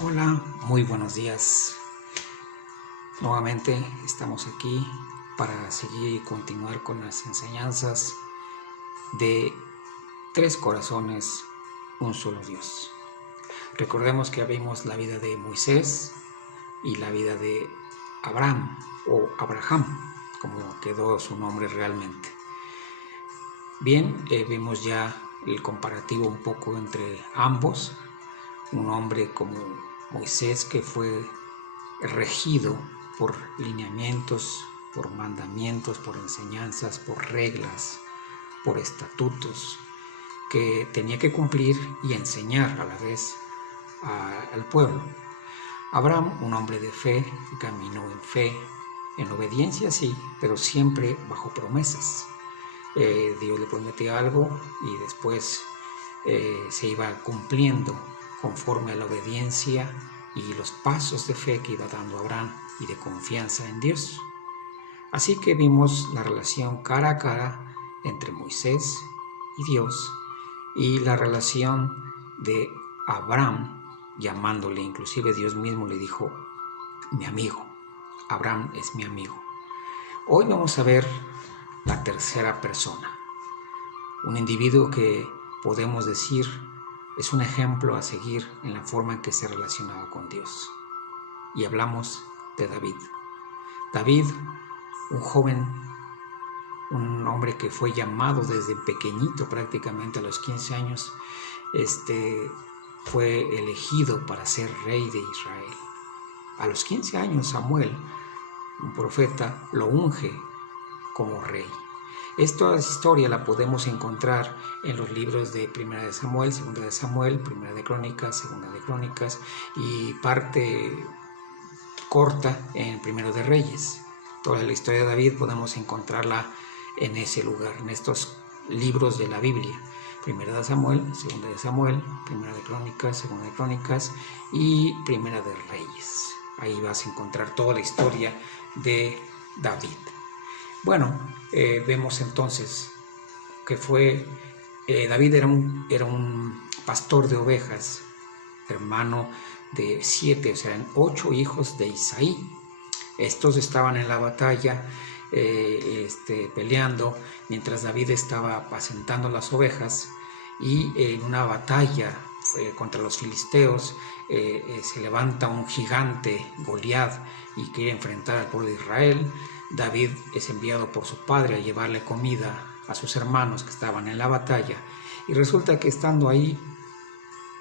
Hola, muy buenos días. Nuevamente estamos aquí para seguir y continuar con las enseñanzas de tres corazones, un solo Dios. Recordemos que vimos la vida de Moisés y la vida de Abraham o Abraham, como quedó su nombre realmente. Bien, vimos ya el comparativo un poco entre ambos. Un hombre como Moisés que fue regido por lineamientos, por mandamientos, por enseñanzas, por reglas, por estatutos que tenía que cumplir y enseñar a la vez al pueblo. Abraham, un hombre de fe, caminó en fe, en obediencia sí, pero siempre bajo promesas. Dios le prometía algo y después se iba cumpliendo conforme a la obediencia y los pasos de fe que iba dando Abraham y de confianza en Dios. Así que vimos la relación cara a cara entre Moisés y Dios y la relación de Abraham, llamándole, inclusive Dios mismo le dijo, mi amigo. Abraham es mi amigo. Hoy vamos a ver la tercera persona, un individuo que podemos decir es un ejemplo a seguir en la forma en que se relacionaba con Dios. Y hablamos de David. David, un joven, un hombre que fue llamado desde pequeñito, prácticamente a los 15 años, fue elegido para ser rey de Israel. A los 15 años Samuel, un profeta, lo unge como rey. Esta historia la podemos encontrar en los libros de Primera de Samuel, Segunda de Samuel, Primera de Crónicas, Segunda de Crónicas y parte corta en Primero de Reyes. Toda la historia de David podemos encontrarla en ese lugar, en estos libros de la Biblia. Primera de Samuel, Segunda de Samuel, Primera de Crónicas, Segunda de Crónicas y Primera de Reyes. Ahí vas a encontrar toda la historia de David. Bueno, vemos entonces que David era un pastor de ovejas, hermano de 7, o sea, 8 hijos de Isaí. Estos estaban en la batalla peleando mientras David estaba apacentando las ovejas y en una batalla contra los filisteos se levanta un gigante, Goliat, y quiere enfrentar al pueblo de Israel. David es enviado por su padre a llevarle comida a sus hermanos que estaban en la batalla y resulta que estando ahí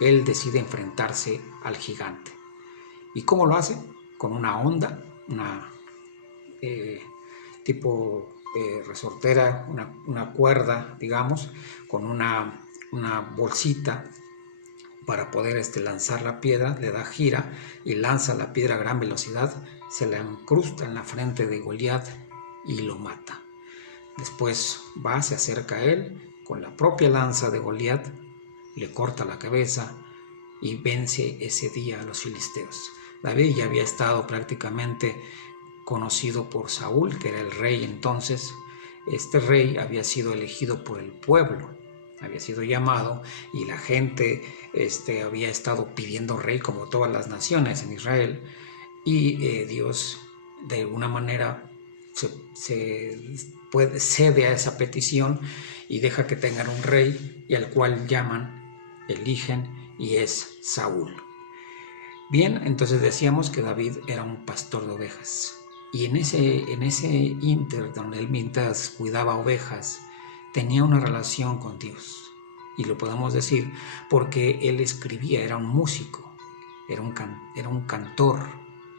él decide enfrentarse al gigante. ¿Y cómo lo hace? Con una honda, una tipo resortera, una cuerda, digamos, con una bolsita para poder lanzar la piedra, le da gira y lanza la piedra a gran velocidad, se la incrusta en la frente de Goliat y lo mata. Después se acerca a él con la propia lanza de Goliat, le corta la cabeza y vence ese día a los filisteos. David ya había estado prácticamente conocido por Saúl, que era el rey entonces. Este rey había sido elegido por el pueblo, había sido llamado y la gente había estado pidiendo rey como todas las naciones en Israel y Dios de alguna manera cede a esa petición y deja que tengan un rey y al cual eligen y es Saúl. Bien, entonces decíamos que David era un pastor de ovejas y en ese ínter donde él mientras cuidaba ovejas tenía una relación con Dios y lo podemos decir porque él escribía, era un músico, era un cantor,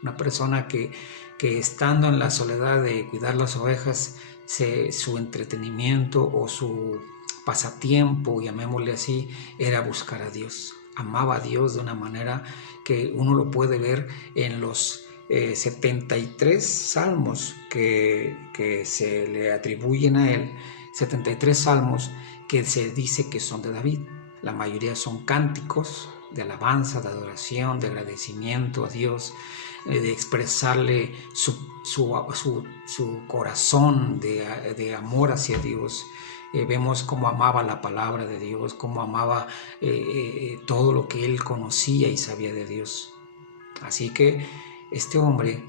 una persona que estando en la soledad de cuidar las ovejas, su entretenimiento o su pasatiempo, llamémosle así, era buscar a Dios. Amaba a Dios de una manera que uno lo puede ver en los 73 salmos que se le atribuyen a él, 73 salmos que se dice que son de David. La mayoría son cánticos de alabanza, de adoración, de agradecimiento a Dios, de expresarle su corazón de amor hacia Dios. Vemos cómo amaba la palabra de Dios, cómo amaba todo lo que él conocía y sabía de Dios. Así que este hombre,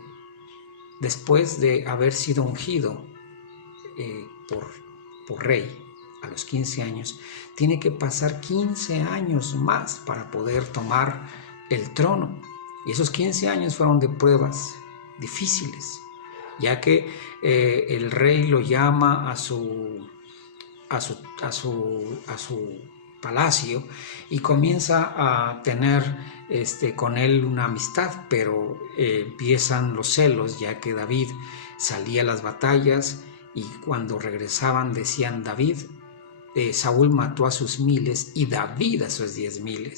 después de haber sido ungido por rey a los 15 años, tiene que pasar 15 años más para poder tomar el trono. Y esos 15 años fueron de pruebas difíciles, ya que el rey lo llama a su palacio y comienza a tener con él una amistad, pero empiezan los celos, ya que David salía a las batallas y cuando regresaban decían Saúl mató a sus 1000 y David a sus 10,000.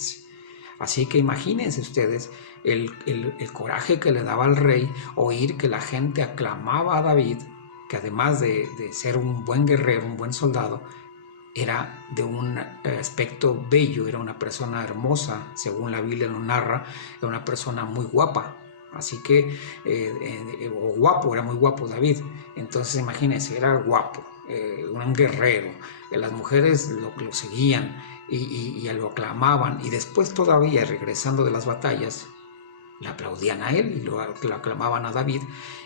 Así que imagínense ustedes el coraje que le daba al rey oír que la gente aclamaba a David, que además de ser un buen guerrero, un buen soldado, era de un aspecto bello, era una persona hermosa, según la Biblia lo narra, era una persona muy guapa. Así que, era muy guapo David. Entonces imagínense, era guapo, un guerrero. Las mujeres lo seguían y lo aclamaban. Y después todavía, regresando de las batallas, le aplaudían a él y lo aclamaban a David.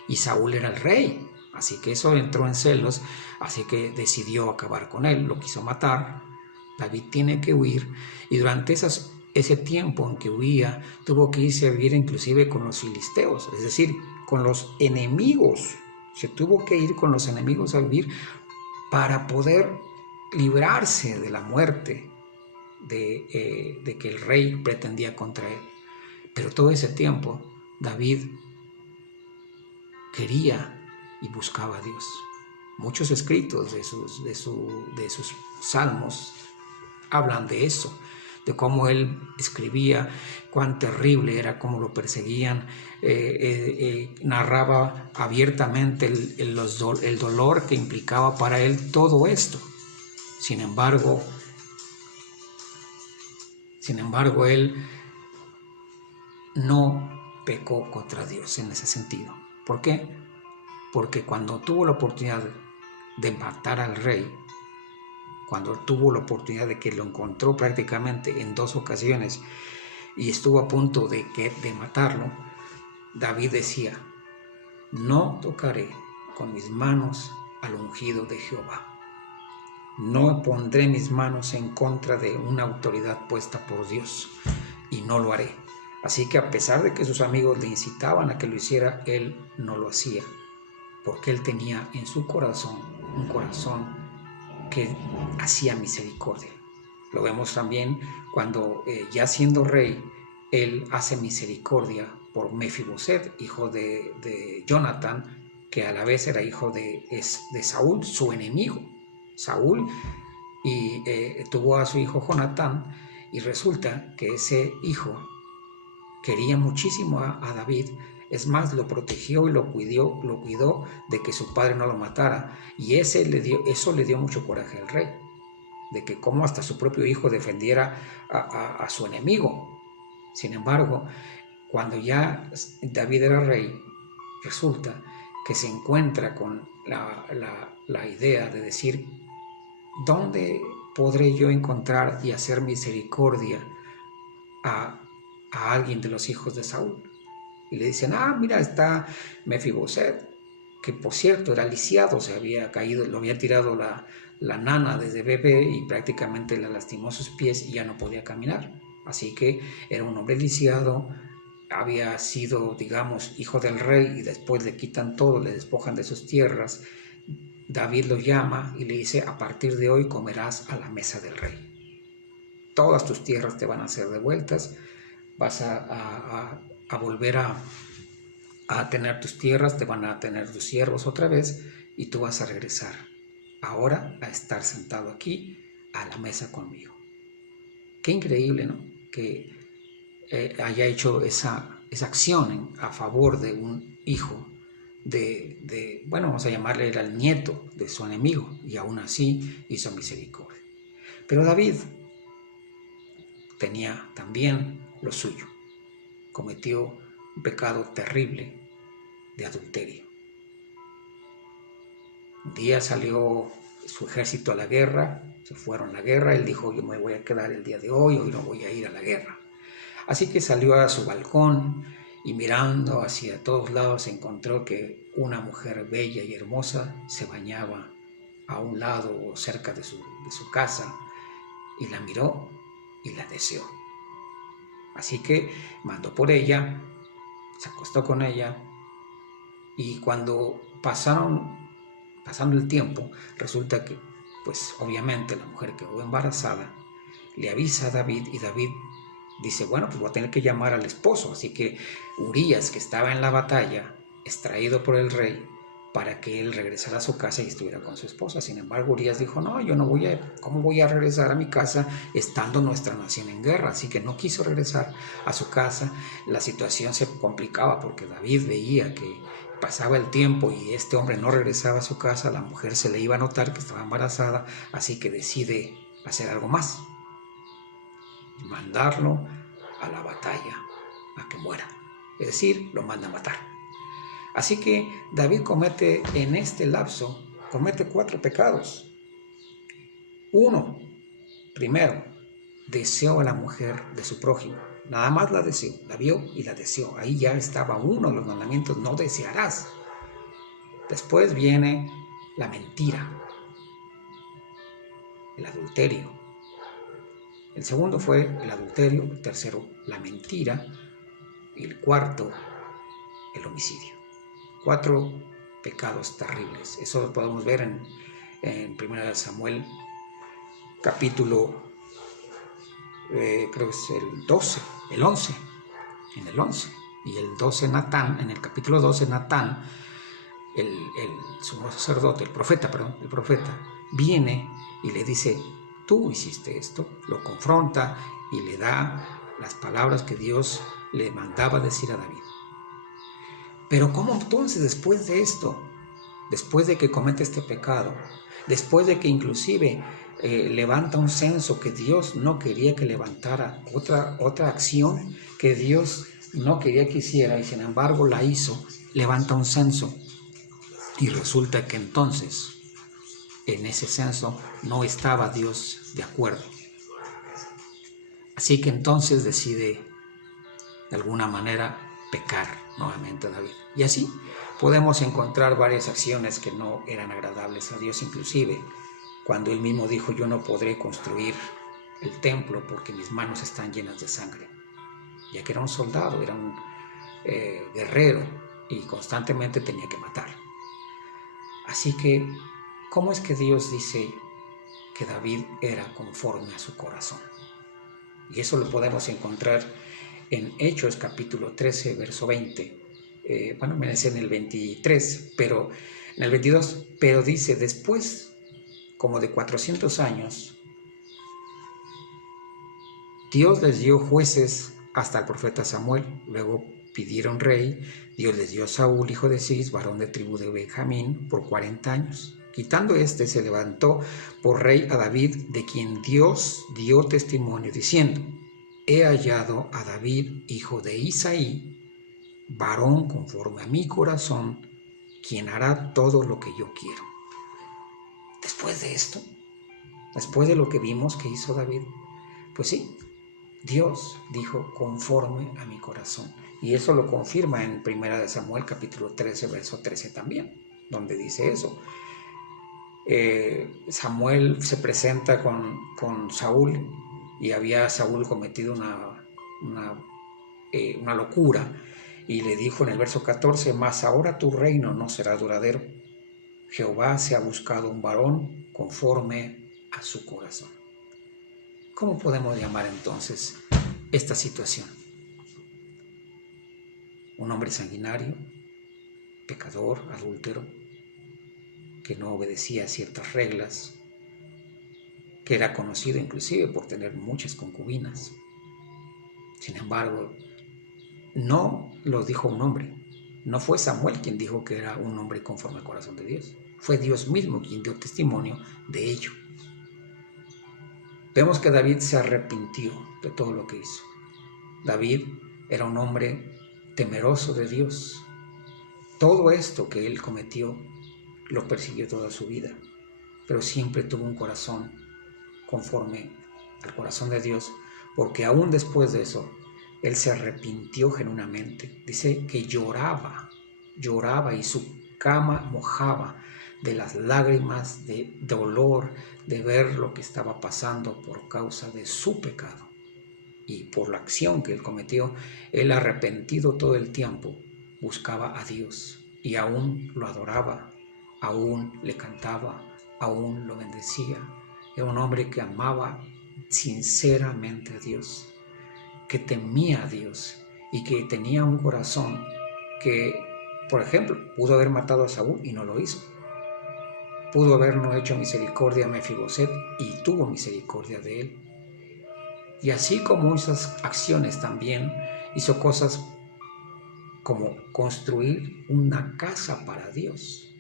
Y Saúl era el rey. Así que eso entró en celos, así que decidió acabar con él, lo quiso matar. David tiene que huir y durante ese tiempo en que huía tuvo que irse a vivir inclusive con los filisteos, es decir, con los enemigos. Se tuvo que ir con los enemigos a vivir para poder librarse de la muerte de que el rey pretendía contra él. Pero todo ese tiempo David quería y buscaba a Dios. Muchos escritos de sus salmos hablan de eso, de cómo él escribía, cuán terrible era, cómo lo perseguían, narraba abiertamente el dolor que implicaba para él todo esto. Sin embargo, él no pecó contra Dios en ese sentido. ¿Por qué? Porque cuando tuvo la oportunidad de matar al rey, cuando tuvo la oportunidad de que lo encontró prácticamente en 2 ocasiones y estuvo a punto de matarlo, David decía: no tocaré con mis manos al ungido de Jehová. No pondré mis manos en contra de una autoridad puesta por Dios y no lo haré. Así que a pesar de que sus amigos le incitaban a que lo hiciera, él no lo hacía, porque él tenía en su corazón un corazón que hacía misericordia. Lo vemos también cuando ya siendo rey, él hace misericordia por Mefiboset, hijo de Jonatán, que a la vez era hijo de Saúl, su enemigo. Saúl tuvo a su hijo Jonatán, y resulta que ese hijo quería muchísimo a David. Es más, lo protegió y lo cuidó de que su padre no lo matara. Y eso le dio mucho coraje al rey, de que cómo hasta su propio hijo defendiera a su enemigo. Sin embargo, cuando ya David era rey, resulta que se encuentra con la idea de decir: ¿dónde podré yo encontrar y hacer misericordia a alguien de los hijos de Saúl? Y le dicen: mira, está Mefiboset, que por cierto era lisiado, se había caído, lo había tirado la nana desde bebé y prácticamente le lastimó sus pies y ya no podía caminar. Así que era un hombre lisiado, había sido, digamos, hijo del rey y después le quitan todo, le despojan de sus tierras. David lo llama y le dice: a partir de hoy comerás a la mesa del rey. Todas tus tierras te van a ser devueltas, vas a volver a tener tus tierras, te van a tener tus siervos otra vez y tú vas a regresar ahora a estar sentado aquí a la mesa conmigo. Qué increíble, ¿no? Que haya hecho esa acción a favor de un hijo bueno, vamos a llamarle, era el nieto de su enemigo, y aún así hizo misericordia. Pero David tenía también lo suyo. Cometió un pecado terrible de adulterio. Un día salió su ejército a la guerra, se fueron a la guerra, él dijo: yo me voy a quedar el día de hoy no voy a ir a la guerra. Así que salió a su balcón y mirando hacia todos lados encontró que una mujer bella y hermosa se bañaba a un lado o cerca de su casa, y la miró y la deseó. Así que mandó por ella, se acostó con ella, y cuando pasando el tiempo, resulta que, pues obviamente la mujer quedó embarazada, le avisa a David, y David dice, bueno, pues voy a tener que llamar al esposo. Así que Urías, que estaba en la batalla, es traído por el rey para que él regresara a su casa y estuviera con su esposa. Sin embargo, Urías dijo, no, yo no voy a, ¿cómo voy a regresar a mi casa estando nuestra nación en guerra? Así que no quiso regresar a su casa. La situación se complicaba porque David veía que pasaba el tiempo y este hombre no regresaba a su casa, la mujer se le iba a notar que estaba embarazada, así que decide hacer algo más, mandarlo a la batalla, a que muera, es decir, lo manda a matar. Así que David comete en este lapso, comete 4 pecados. 1, primero, deseó a la mujer de su prójimo, nada más la deseó, la vio y la deseó. Ahí ya estaba uno de los mandamientos, no desearás. Después viene la mentira, el adulterio. El segundo fue el adulterio, el tercero la mentira y el cuarto el homicidio. 4 pecados terribles. Eso lo podemos ver en 1 Samuel capítulo creo que es el 12, el 11, en el 11 y el 12 Natán, en el capítulo 12 Natán, el sumo sacerdote, el profeta, viene y le dice, tú hiciste esto, lo confronta y le da las palabras que Dios le mandaba decir a David. Pero ¿cómo entonces después de esto, después de que comete este pecado, después de que inclusive levanta un censo que Dios no quería que levantara, otra acción que Dios no quería que hiciera y sin embargo la hizo, levanta un censo y resulta que entonces en ese censo no estaba Dios de acuerdo? Así que entonces decide de alguna manera pecar nuevamente David. Y así podemos encontrar varias acciones que no eran agradables a Dios, inclusive cuando él mismo dijo, yo no podré construir el templo porque mis manos están llenas de sangre, ya que era un soldado, era un guerrero y constantemente tenía que matar. Así que, ¿cómo es que Dios dice que David era conforme a su corazón? Y eso lo podemos encontrar en Hechos capítulo 13, verso 20. Me dice en el 23, pero en el 22, pero dice, después como de 400 años, Dios les dio jueces hasta el profeta Samuel, luego pidieron rey, Dios les dio a Saúl, hijo de Cis, varón de tribu de Benjamín, por 40 años. Quitando se levantó por rey a David, de quien Dios dio testimonio, diciendo, he hallado a David, hijo de Isaí, varón conforme a mi corazón, quien hará todo lo que yo quiero. Después de esto, después de lo que vimos que hizo David, pues sí, Dios dijo conforme a mi corazón. Y eso lo confirma en 1 Samuel capítulo 13, verso 13 también, donde dice eso. Samuel se presenta con Saúl y había Saúl cometido una locura y le dijo en el verso 14, mas ahora tu reino no será duradero. Jehová se ha buscado un varón conforme a su corazón. ¿Cómo podemos llamar entonces esta situación? Un hombre sanguinario, pecador, adúltero, que no obedecía a ciertas reglas, que era conocido inclusive por tener muchas concubinas. Sin embargo, no lo dijo un hombre. No fue Samuel quien dijo que era un hombre conforme al corazón de Dios. Fue Dios mismo quien dio testimonio de ello. Vemos que David se arrepintió de todo lo que hizo. David era un hombre temeroso de Dios. Todo esto que él cometió lo persiguió toda su vida, pero siempre tuvo un corazón conforme al corazón de Dios, porque aún después de eso, él se arrepintió genuinamente. Dice que lloraba y su cama mojaba de las lágrimas de dolor, de ver lo que estaba pasando por causa de su pecado y por la acción que él cometió. Él, arrepentido todo el tiempo, buscaba a Dios y aún lo adoraba, aún le cantaba, aún lo bendecía. Era un hombre que amaba sinceramente a Dios, que temía a Dios y que tenía un corazón que, por ejemplo, pudo haber matado a Saúl y no lo hizo. Pudo habernos hecho misericordia a Mefiboset y tuvo misericordia de él. Y así como esas acciones también hizo cosas como construir una casa para Dios.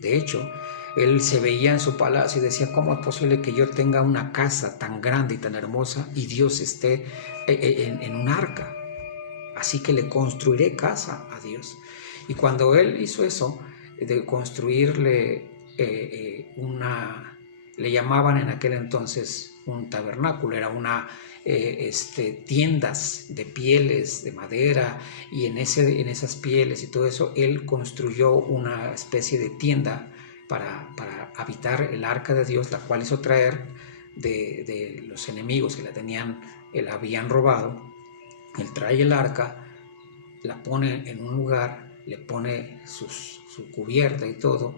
De hecho, él se veía en su palacio y decía, ¿cómo es posible que yo tenga una casa tan grande y tan hermosa y Dios esté en un arca? Así que le construiré casa a Dios. Y cuando él hizo eso, de construirle le llamaban en aquel entonces un tabernáculo, era tiendas de pieles, de madera, y en esas pieles y todo eso, él construyó una especie de tienda para habitar el arca de Dios, la cual hizo traer de los enemigos que la habían robado. Él trae el arca, la pone en un lugar, le pone su cubierta y todo,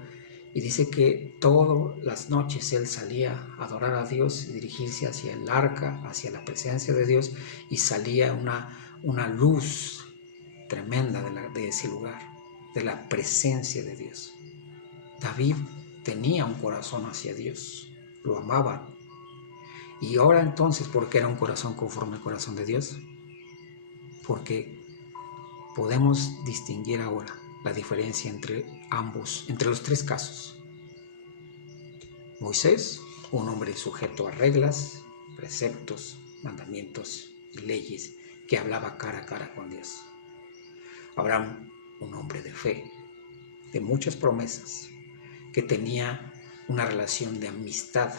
y dice que todas las noches él salía a adorar a Dios y dirigirse hacia el arca, hacia la presencia de Dios, y salía una luz tremenda de ese lugar, de la presencia de Dios. David tenía un corazón hacia Dios, lo amaba. Y ahora entonces, ¿por qué era un corazón conforme al corazón de Dios? Porque podemos distinguir ahora la diferencia entre los tres casos. Moisés, un hombre sujeto a reglas, preceptos, mandamientos y leyes, que hablaba cara a cara con Dios. Abraham, un hombre de fe, de muchas promesas, que tenía una relación de amistad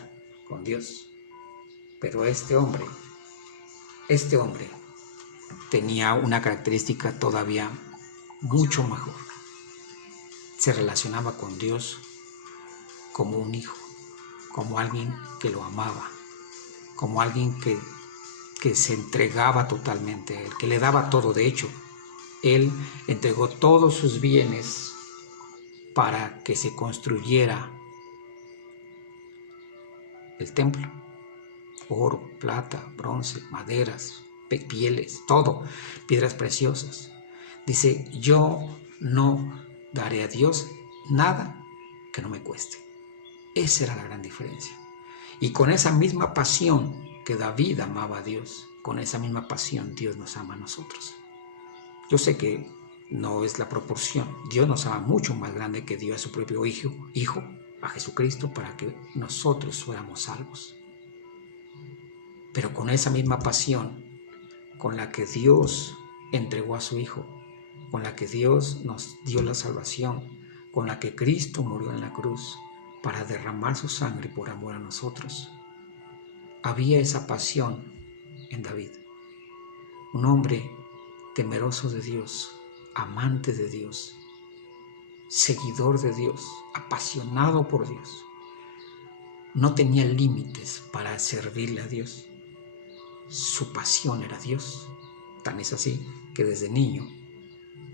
con Dios. Pero este hombre tenía una característica todavía mucho mejor. Se relacionaba con Dios como un hijo, como alguien que lo amaba, como alguien que se entregaba totalmente a él, que le daba todo. De hecho, él entregó todos sus bienes para que se construyera el templo. Oro, plata, bronce, maderas, pieles, todo, piedras preciosas. Dice, yo no daré a Dios nada que no me cueste. Esa era la gran diferencia. Y con esa misma pasión que David amaba a Dios, con esa misma pasión Dios nos ama a nosotros. Yo sé que no es la proporción. Dios nos ama mucho más grande, que dio a su propio hijo, a Jesucristo, para que nosotros fuéramos salvos. Pero con esa misma pasión con la que Dios entregó a su Hijo, con la que Dios nos dio la salvación, con la que Cristo murió en la cruz para derramar su sangre por amor a nosotros, había esa pasión en David. Un hombre temeroso de Dios, amante de Dios, seguidor de Dios, apasionado por Dios. No tenía límites para servirle a Dios. Su pasión era Dios. Tan es así que desde niño,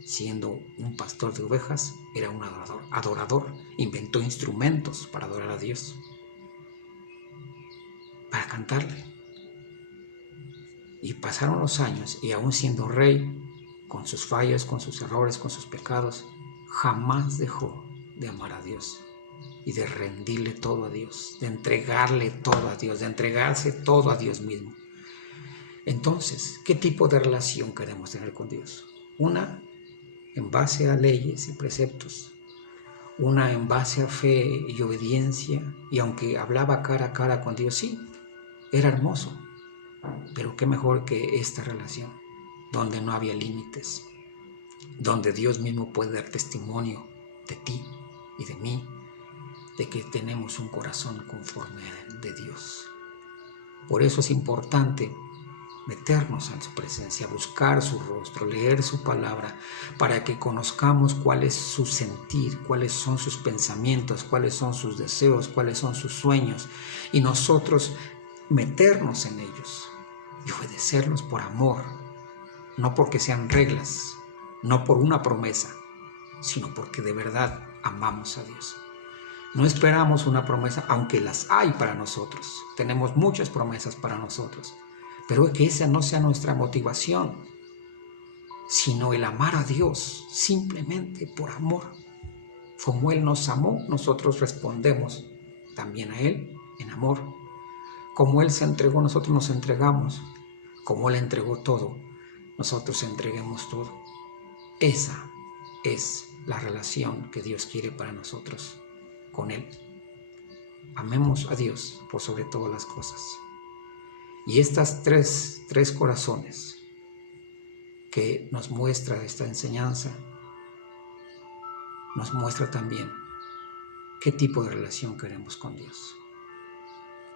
siendo un pastor de ovejas, era un adorador. Inventó instrumentos para adorar a Dios, para cantarle. Y pasaron los años, y aún siendo rey, con sus fallas, con sus errores, con sus pecados, jamás dejó de amar a Dios y de rendirle todo a Dios, de entregarle todo a Dios, de entregarse todo a Dios mismo. Entonces, ¿qué tipo de relación queremos tener con Dios? Una en base a leyes y preceptos, una en base a fe y obediencia, y aunque hablaba cara a cara con Dios, sí, era hermoso, pero qué mejor que esta relación, donde no había límites, donde Dios mismo puede dar testimonio de ti y de mí, de que tenemos un corazón conforme de Dios. Por eso es importante meternos en su presencia, buscar su rostro, leer su palabra, para que conozcamos cuál es su sentir, cuáles son sus pensamientos, cuáles son sus deseos, cuáles son sus sueños, y nosotros meternos en ellos y obedecerlos por amor, no porque sean reglas, no por una promesa, sino porque de verdad amamos a Dios. No esperamos una promesa, aunque las hay para nosotros. Tenemos muchas promesas para nosotros, pero que esa no sea nuestra motivación, sino el amar a Dios simplemente por amor. Como Él nos amó, nosotros respondemos también a Él en amor. Como Él se entregó, nosotros nos entregamos. Como Él entregó todo, nosotros entreguemos todo. Esa es la relación que Dios quiere para nosotros con Él. Amemos a Dios por sobre todas las cosas. Y estas tres corazones que nos muestra esta enseñanza, nos muestra también qué tipo de relación queremos con Dios.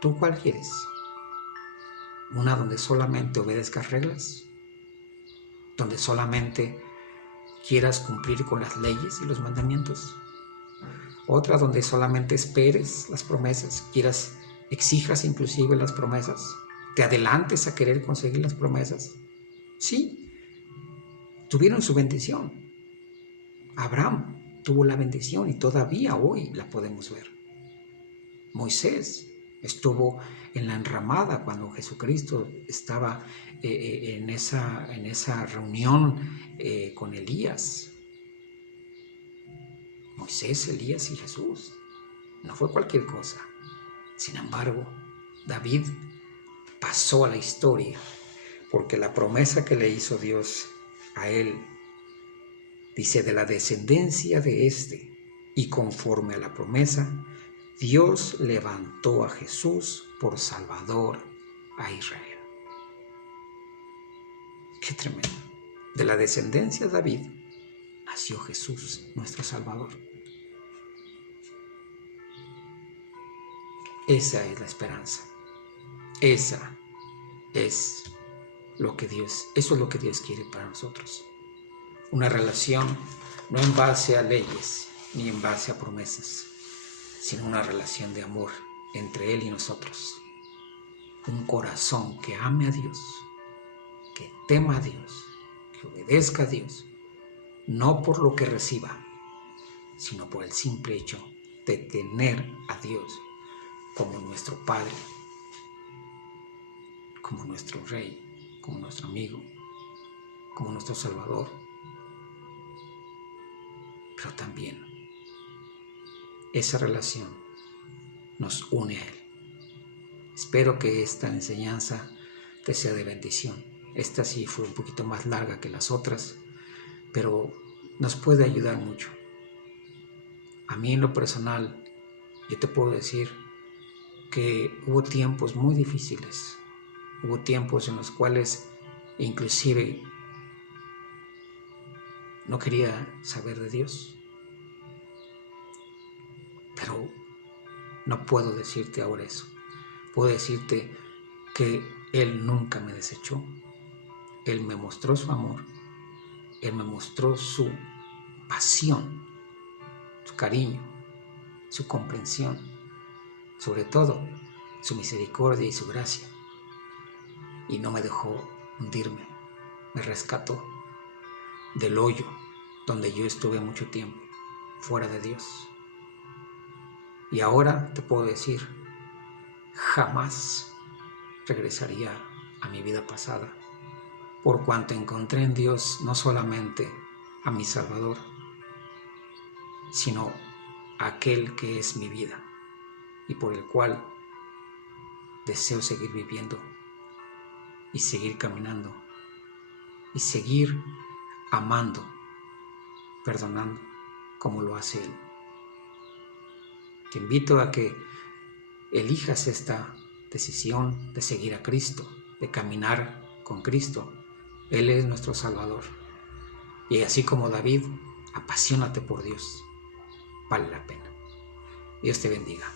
¿Tú cuál quieres? ¿Una donde solamente obedezcas reglas? ¿Donde solamente quieras cumplir con las leyes y los mandamientos? ¿Otra donde solamente esperes las promesas, exijas inclusive las promesas, te adelantes a querer conseguir las promesas? Sí, tuvieron su bendición. Abraham tuvo la bendición y todavía hoy la podemos ver. Moisés estuvo en la enramada cuando Jesucristo estaba en esa reunión con Elías. Moisés, Elías y Jesús. No fue cualquier cosa. Sin embargo, David pasó a la historia porque la promesa que le hizo Dios a él dice: de la descendencia de este, y conforme a la promesa, Dios levantó a Jesús por Salvador a Israel. ¡Qué tremendo! De la descendencia de David nació Jesús, nuestro Salvador. Esa es la esperanza. Eso es lo que Dios quiere para nosotros. Una relación no en base a leyes ni en base a promesas, sino una relación de amor entre Él y nosotros. Un corazón que ame a Dios, que tema a Dios, que obedezca a Dios, no por lo que reciba, sino por el simple hecho de tener a Dios como nuestro Padre, como nuestro Rey, como nuestro amigo, como nuestro Salvador. Pero también esa relación nos une a Él. Espero que esta enseñanza te sea de bendición. Esta sí fue un poquito más larga que las otras, pero nos puede ayudar mucho. A mí en lo personal, yo te puedo decir que hubo tiempos muy difíciles. Hubo tiempos en los cuales inclusive no quería saber de Dios. Pero no puedo decirte ahora eso. Puedo decirte que Él nunca me desechó. Él me mostró su amor. Él me mostró su pasión, su cariño, su comprensión, sobre todo su misericordia y su gracia. Y no me dejó hundirme. Me rescató del hoyo donde yo estuve mucho tiempo, fuera de Dios. Y ahora te puedo decir, jamás regresaría a mi vida pasada, por cuanto encontré en Dios no solamente a mi Salvador, sino a aquel que es mi vida y por el cual deseo seguir viviendo y seguir caminando y seguir amando, perdonando como lo hace Él. Te invito a que elijas esta decisión de seguir a Cristo, de caminar con Cristo. Él es nuestro Salvador. Y así como David, apasionate por Dios. Vale la pena. Dios te bendiga.